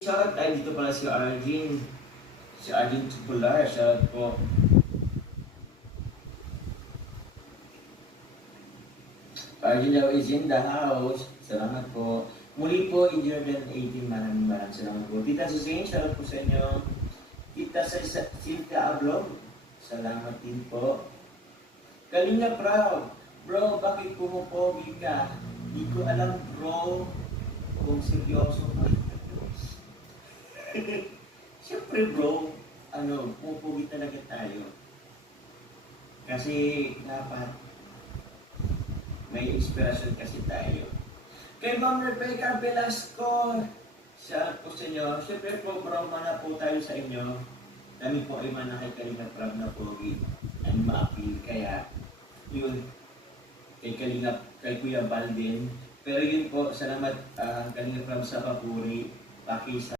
Shoutout tayo dito pala si Arjin. Si Arjin Tupular, shoutout po. Arjin daw is in the house. Salamat po. Muli po, Engineer Ben 18, maraming salamat po. Tita Susin, shoutout po sa inyo. Tita Silka Ablog, salamat din po. Kalinga Proud, bro, bakit pumupogi ka? Di ko alam bro, kung seryoso ka. Siyempre bro, pumupogi talaga tayo. Kasi dapat may inspirasyon kasi tayo. Kay Ma'am Rebecca Velasco, siya po sa inyo. Siyempre po, bro, mana po tayo sa inyo. Kami po ay manakay Kalinga Prab na pogi. Ang ma-appeal. Kaya, yun, kay Kuya Baldin. Pero yun po, salamat Kalinga Prab sa papuri. Paki sa